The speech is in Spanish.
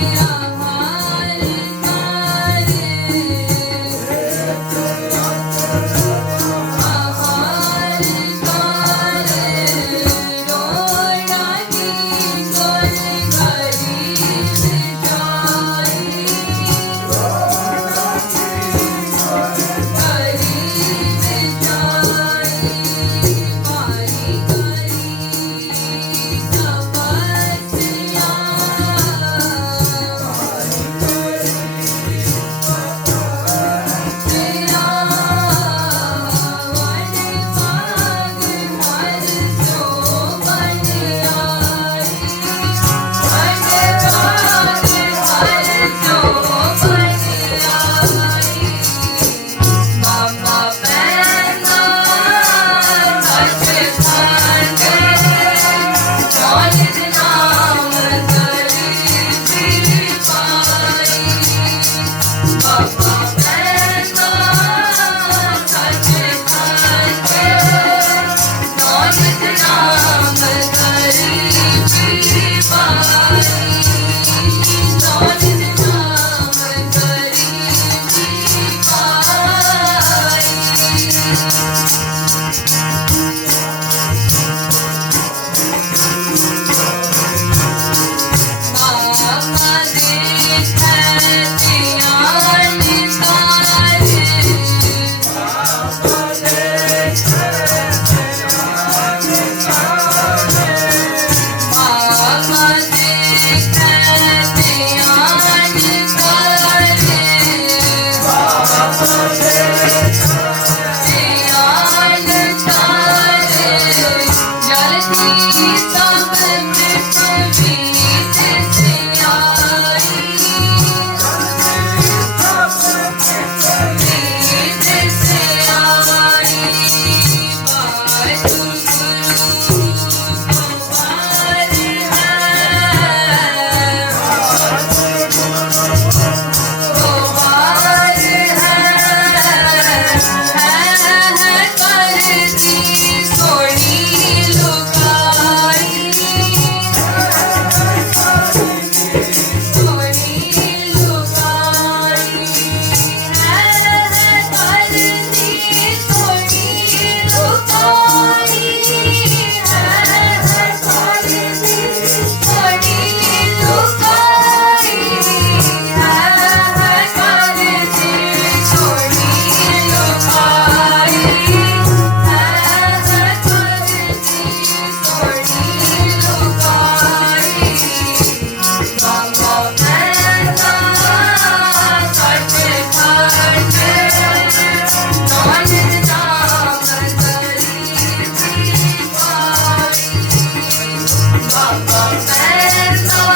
Yeah. conversa.